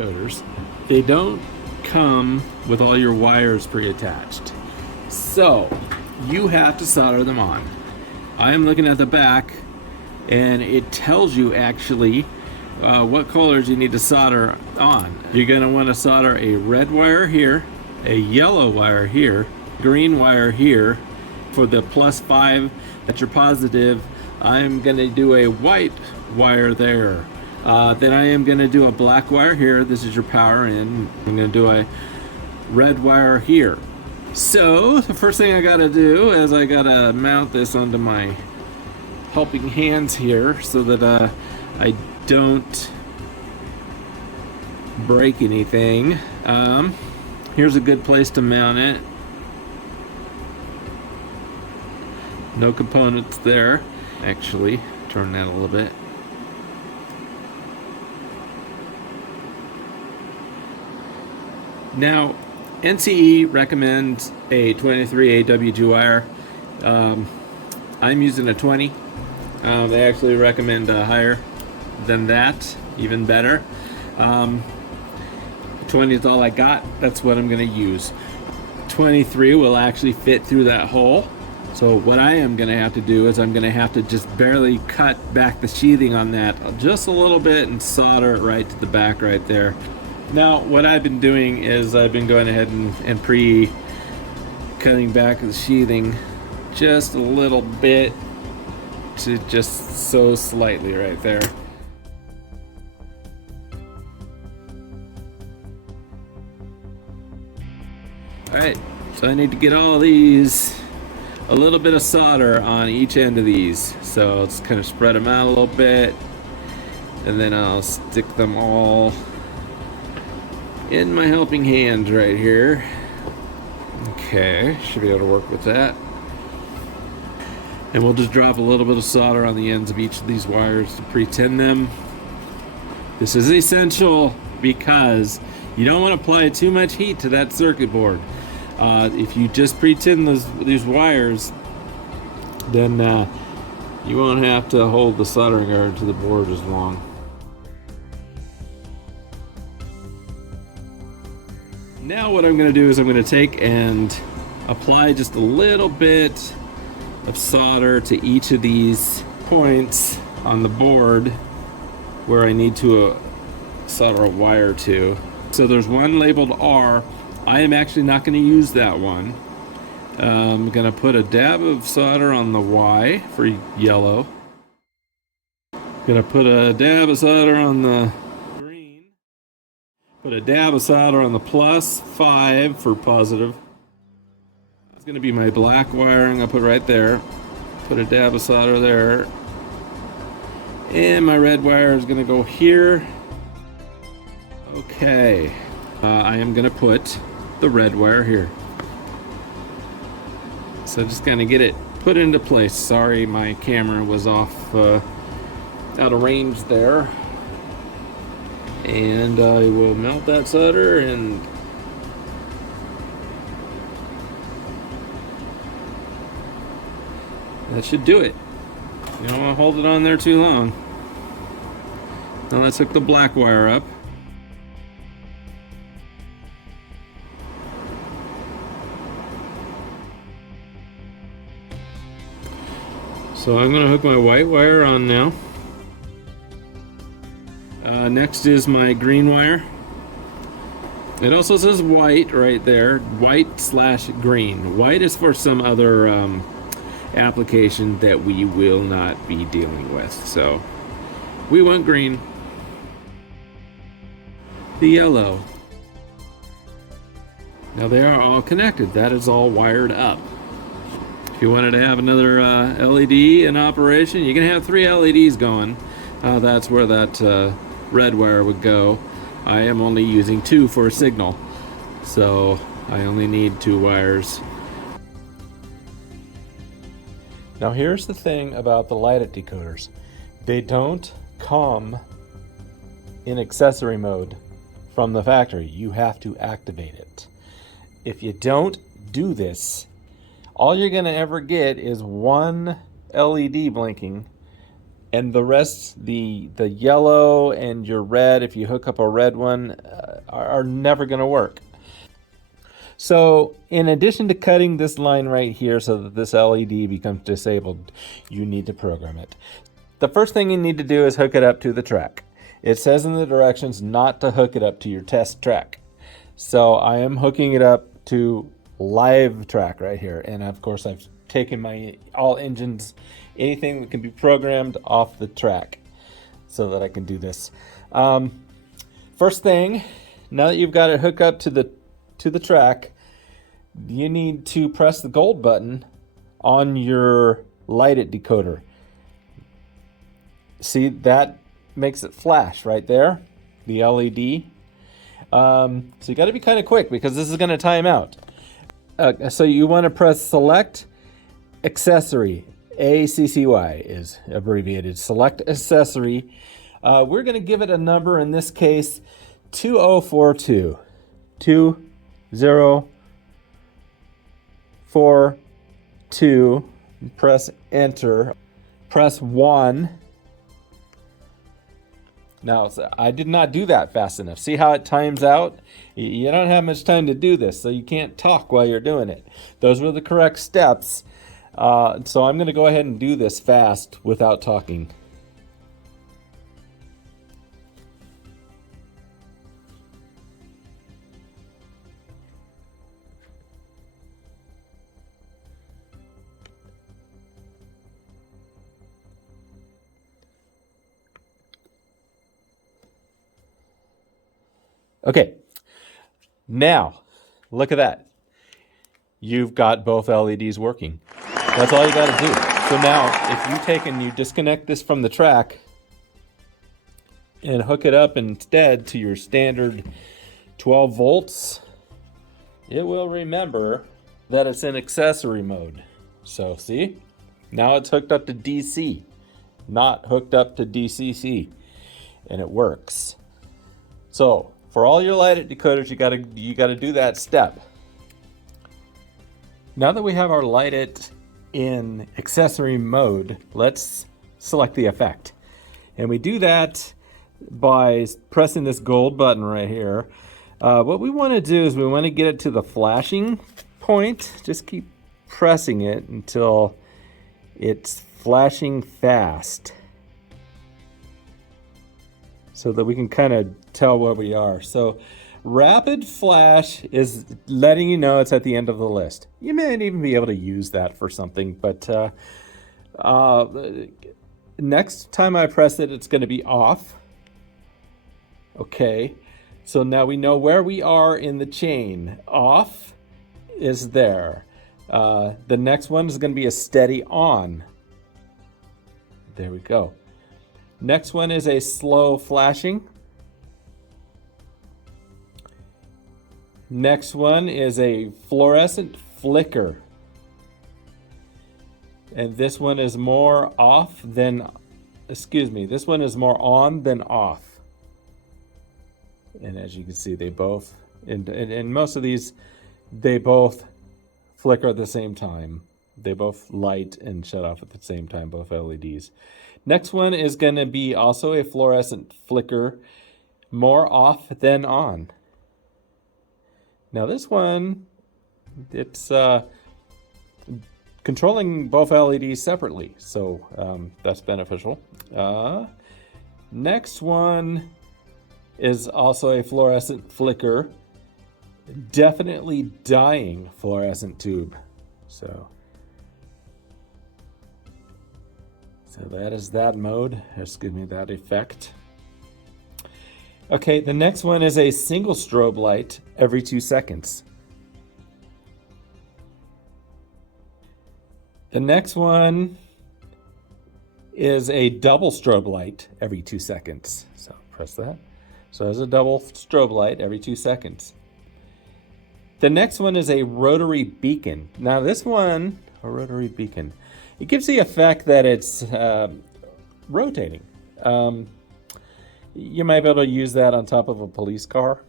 decoders, they don't come with all your wires pre-attached. So you have to solder them on. I am looking at the back and it tells you actually what colors you need to solder on. You're going to want to solder a red wire here, a yellow wire here, green wire here. For the +5 that you're positive, I'm going to do a white wire there. Then I am going to do a black wire here. This is your power in. I'm going to do a red wire here. So the first thing I got to do is I got to mount this onto my helping hands here so that I don't break anything. Here's a good place to mount it. No components there. Actually, turn that a little bit. Now, NCE recommends a 23 AWG wire. I'm using a 20. They actually recommend higher than that, even better. 20 is all I got. That's what I'm going to use. 23 will actually fit through that hole. So what I am going to have to do is I'm going to have to just barely cut back the sheathing on that just a little bit and solder it right to the back right there. Now what I've been doing is I've been going ahead and pre-cutting back the sheathing just a little bit to just so slightly right there. Alright, so I need to get all these, a little bit of solder on each end of these. So let's kind of spread them out a little bit, and then I'll stick them all in my helping hand right here. Okay, should be able to work with that. And we'll just drop a little bit of solder on the ends of each of these wires to pre-tin them. This is essential because you don't want to apply too much heat to that circuit board. If you just pre-tin these wires, then you won't have to hold the soldering iron to the board as long. Now what I'm going to do is I'm going to take and apply just a little bit of solder to each of these points on the board where I need to solder a wire to. So there's one labeled R. I am actually not going to use that one. I'm going to put a dab of solder on the Y for yellow. Going to put a dab of solder on the green. Put a dab of solder on the +5 for positive. It's going to be my black wire I'm going to put right there. Put a dab of solder there. And my red wire is going to go here. Okay. I am going to put the red wire here. So just kind of get it put into place. Sorry, my camera was off, out of range there. And I will melt that solder, and that should do it. You don't want to hold it on there too long. Now let's hook the black wire up. So I'm going to hook my white wire on now. Next is my green wire. It also says white right there, white/green. White is for some other application that we will not be dealing with. So we want green. The yellow. Now they are all connected. That is all wired up. If you wanted to have another LED in operation, you can have 3 LEDs going. That's where that red wire would go. I am only using 2 for a signal, so I only need 2 wires. Now here's the thing about the Light-It decoders. They don't come in accessory mode from the factory. You have to activate it. If you don't do this, all you're going to ever get is one LED blinking And the rest, the yellow and your red, if you hook up a red one, are never going to work. So in addition to cutting this line right here so that this LED becomes disabled, you need to program it. The first thing you need to do is hook it up to the track. It says in the directions not to hook it up to your test track. So I am hooking it up to live track right here. And of course I've taken my all engines, anything that can be programmed, off the track so that I can do this. First thing, now that you've got it hooked up to the track, you need to press the gold button on your Light-It decoder. See, that makes it flash right there, the LED. So you got to be kind of quick because this is going to time out. So you want to press select accessory. ACCY is abbreviated. Select accessory. We're going to give it a number, in this case 2042. 2042. Press enter. Press 1. Now, I did not do that fast enough. See how it times out? You don't have much time to do this, so you can't talk while you're doing it. Those were the correct steps. So I'm going to go ahead and do this fast without talking. Okay, now look at that. You've got both LEDs working. That's all you got to do. So now if you take and you disconnect this from the track and hook it up instead to your standard 12 volts, it will remember that it's in accessory mode. So see, now it's hooked up to DC, not hooked up to DCC, and it works. So for all your Light-It decoders, you gotta do that step. Now that we have our Light-It in accessory mode, let's select the effect. And we do that by pressing this gold button right here. What we want to do is we want to get it to the flashing point. Just keep pressing it until it's flashing fast, so that we can kind of tell where we are. So rapid flash is letting you know it's at the end of the list. You may even be able to use that for something, but next time I press it, it's going to be off. Okay, so now we know where we are in the chain. Off is there. The next one is going to be a steady on. There we go. Next one is a slow flashing. Next one is a fluorescent flicker. And this one is more off than, this one is more on than off. And as you can see, they both, in most of these, they both flicker at the same time. They both light and shut off at the same time, both LEDs. Next one is going to be also a fluorescent flicker, more off than on. Now this one, it's controlling both LEDs separately, so that's beneficial. Next one is also a fluorescent flicker, definitely dying fluorescent tube. So that is that mode, that effect. Okay, the next one is a single strobe light every 2 seconds. The next one is a double strobe light every 2 seconds. So press that. So there's a double strobe light every 2 seconds. The next one is a rotary beacon. Now this one, a rotary beacon, it gives the effect that it's rotating. You might be able to use that on top of a police car.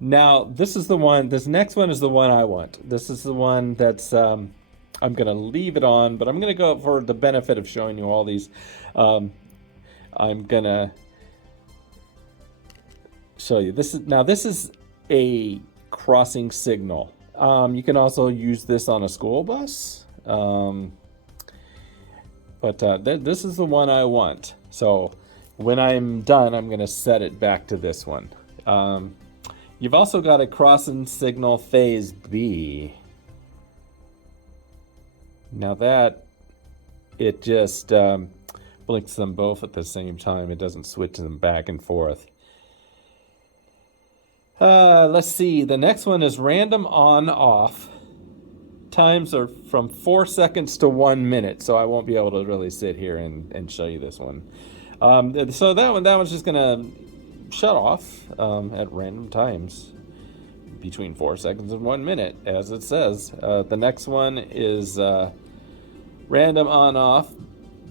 Now, this next one is the one I want. This is the one that's I'm going to leave it on, but I'm going to go for the benefit of showing you all these. I'm going to show you. This is a crossing signal. You can also use this on a school bus. But this is the one I want. So when I'm done, I'm going to set it back to this one. You've also got a crossing signal phase B. Now that, it just blinks them both at the same time. It doesn't switch them back and forth. Let's see. The next one is random on-off. Times are from 4 seconds to 1 minute, so I won't be able to really sit here and show you this one. So that one's just gonna shut off at random times between 4 seconds and 1 minute, as it says. The next one is random on-off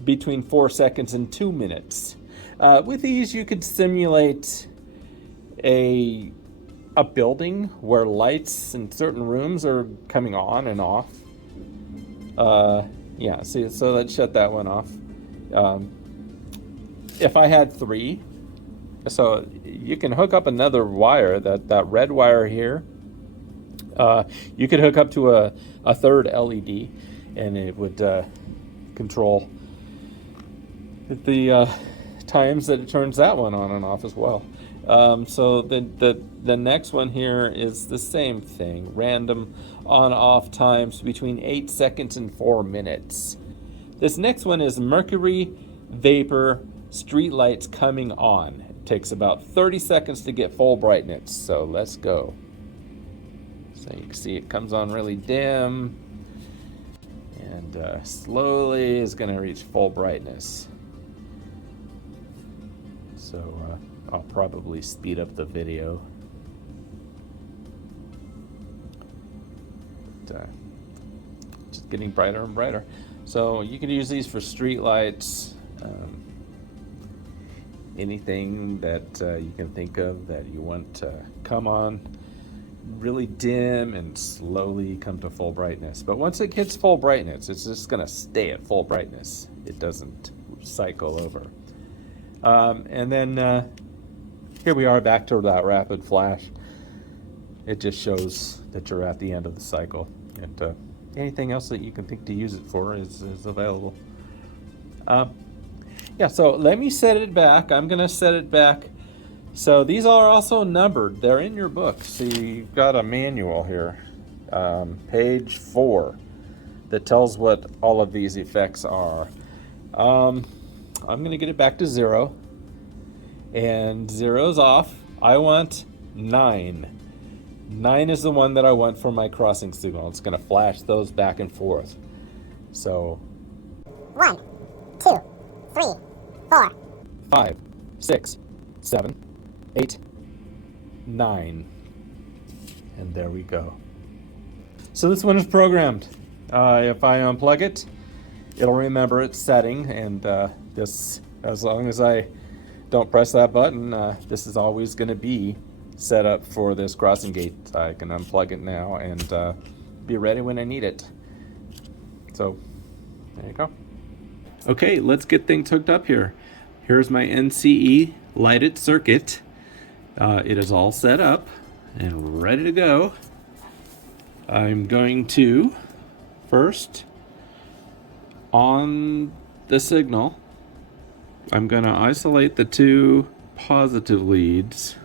between 4 seconds and 2 minutes. With these, you could simulate a building where lights in certain rooms are coming on and off. Yeah, see, so let's shut that one off. If I had 3, so you can hook up another wire, that red wire here. You could hook up to a third LED, and it would control the times that it turns that one on and off as well. So the next one here is the same thing. Random on-off times between 8 seconds and 4 minutes. This next one is mercury vapor street lights coming on. It takes about 30 seconds to get full brightness. So let's go. So you can see it comes on really dim, and slowly is going to reach full brightness. So I'll probably speed up the video. But, just getting brighter and brighter. So you can use these for street lights, anything that you can think of that you want to come on really dim and slowly come to full brightness. But once it hits full brightness, it's just going to stay at full brightness. It doesn't cycle over. And then here we are back to that rapid flash. It just shows that you're at the end of the cycle. And anything else that you can think to use it for is available. Yeah, so let me set it back. I'm going to set it back. So these are also numbered. They're in your book. So you've got a manual here, page 4, that tells what all of these effects are. I'm going to get it back to 0. And 0's off. I want 9. 9 is the one that I want for my crossing signal. It's going to flash those back and forth. So 1, 2, 3, 4, 5, 6, 7, 8, 9. And there we go. So this one is programmed. If I unplug it, it'll remember its setting, and this, as long as I don't press that button, this is always going to be set up for this crossing gate. I can unplug it now and be ready when I need it. So there you go. Okay, let's get things hooked up here. Here's my NCE Light-It circuit. It is all set up and ready to go. I'm going to first, on the signal, I'm going to isolate the 2 positive leads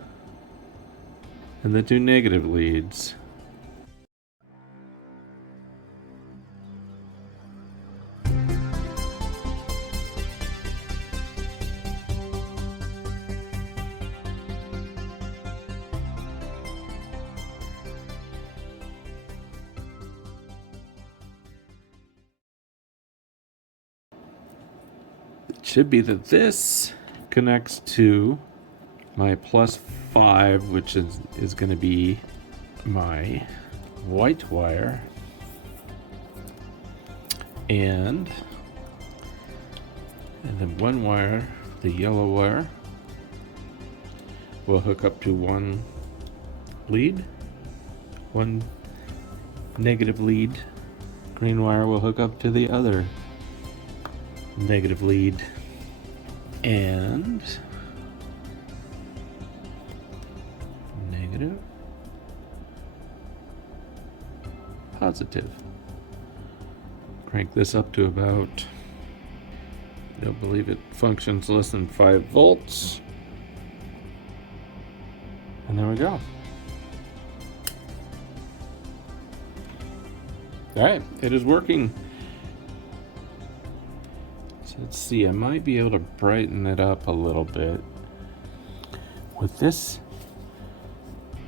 and the 2 negative leads. It should be that this connects to my +5, which is going to be my white wire, and then one wire, the yellow wire, will hook up to one lead, one negative lead green wire will hook up to the other negative lead. And negative, positive. Crank this up to about, I don't believe it functions less than 5 volts. And there we go. All right, it is working. So let's see, I might be able to brighten it up a little bit. With this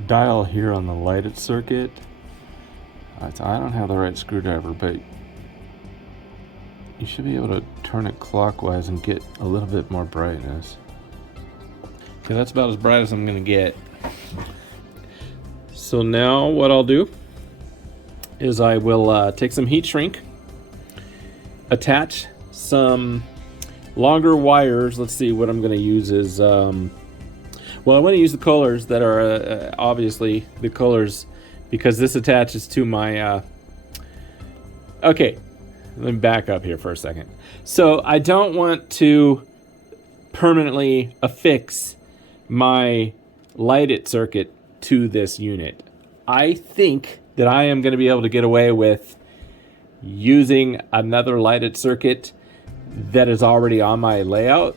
dial here on the Light-It circuit, I don't have the right screwdriver, but you should be able to turn it clockwise and get a little bit more brightness. Okay, that's about as bright as I'm gonna get. So now what I'll do is I will take some heat shrink, attach some longer wires. Let's see, what I'm going to use is, well, I want to use the colors that are obviously the colors, because this attaches to my, okay, let me back up here for a second. So I don't want to permanently affix my Light-It circuit to this unit. I think that I am going to be able to get away with using another Light-It circuit that is already on my layout.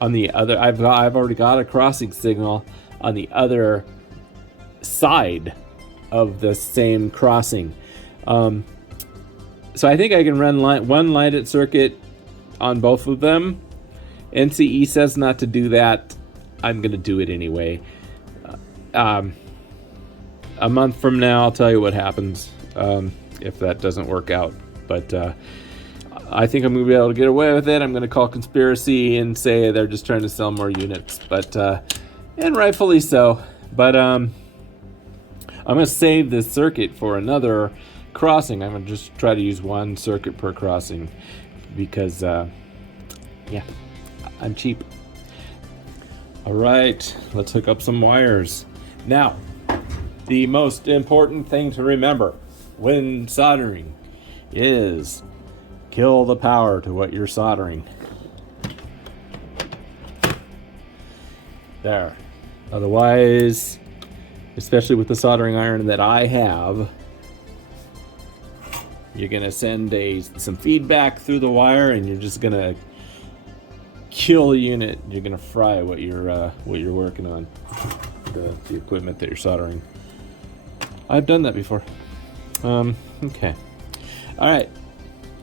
On the other, I've already got a crossing signal on the other side of the same crossing. So I think I can run one Light-It circuit on both of them. NCE says not to do that. I'm going to do it anyway. A month from now, I'll tell you what happens if that doesn't work out. But I think I'm going to be able to get away with it. I'm going to call conspiracy and say they're just trying to sell more units. But and rightfully so. But I'm going to save this circuit for another crossing. I'm going to just try to use one circuit per crossing because, yeah, I'm cheap. All right, let's hook up some wires. Now, the most important thing to remember when soldering is kill the power to what you're soldering. There. Otherwise, especially with the soldering iron that I have, you're gonna send some feedback through the wire, and you're just gonna kill the unit. You're gonna fry what you're working on, the equipment that you're soldering. I've done that before. Okay. All right.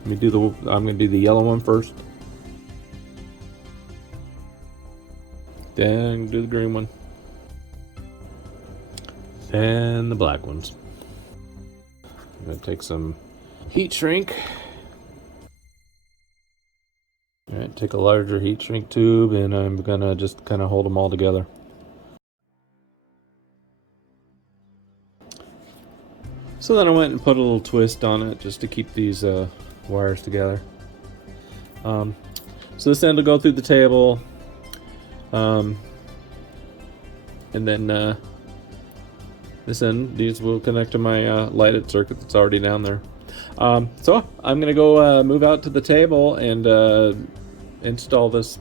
I'm gonna do the yellow one first. Then do the green one. Then the black ones. I'm gonna take some heat shrink. All right, take a larger heat shrink tube, and I'm gonna just kind of hold them all together. So then I went and put a little twist on it just to keep these wires together. So this end will go through the table, and then this end, these will connect to my Light-It circuit that's already down there. So I'm gonna go move out to the table and install this.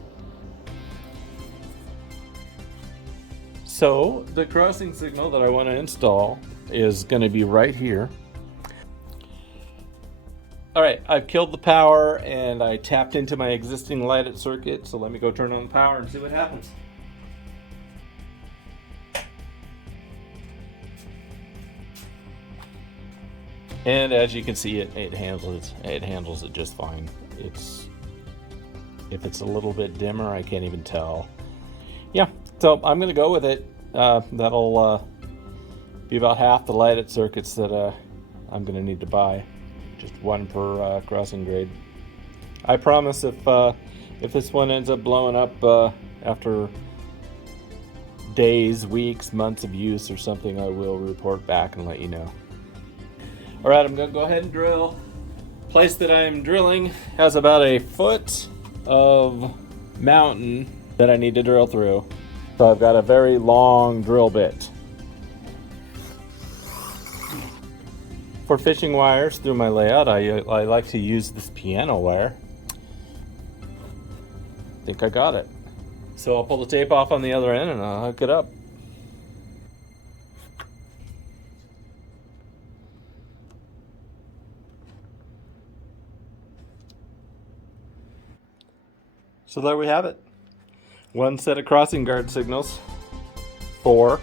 So the crossing signal that I want to install is going to be right here. All right, I've killed the power and I tapped into my existing Light-It circuit. So let me go turn on the power and see what happens. And as you can see, it handles it just fine. If it's a little bit dimmer, I can't even tell. Yeah, so I'm gonna go with it. That'll be about half the Light-It circuits that I'm gonna need to buy. Just one per crossing grade. I promise if this one ends up blowing up after days, weeks, months of use or something, I will report back and let you know. All right, I'm gonna go ahead and drill. Place that I'm drilling has about a foot of mountain that I need to drill through. So I've got a very long drill bit. For fishing wires through my layout, I like to use this piano wire. I think I got it. So I'll pull the tape off on the other end and I'll hook it up. So there we have it. One set of crossing guard signals. 4.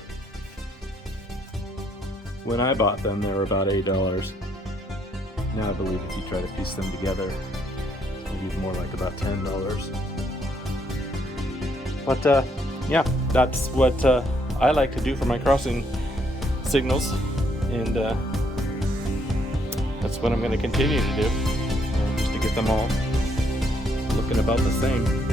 When I bought them, they were about $8. Now I believe if you try to piece them together, maybe more like about $10. But yeah, that's what I like to do for my crossing signals, and that's what I'm going to continue to do, just to get them all looking about the same.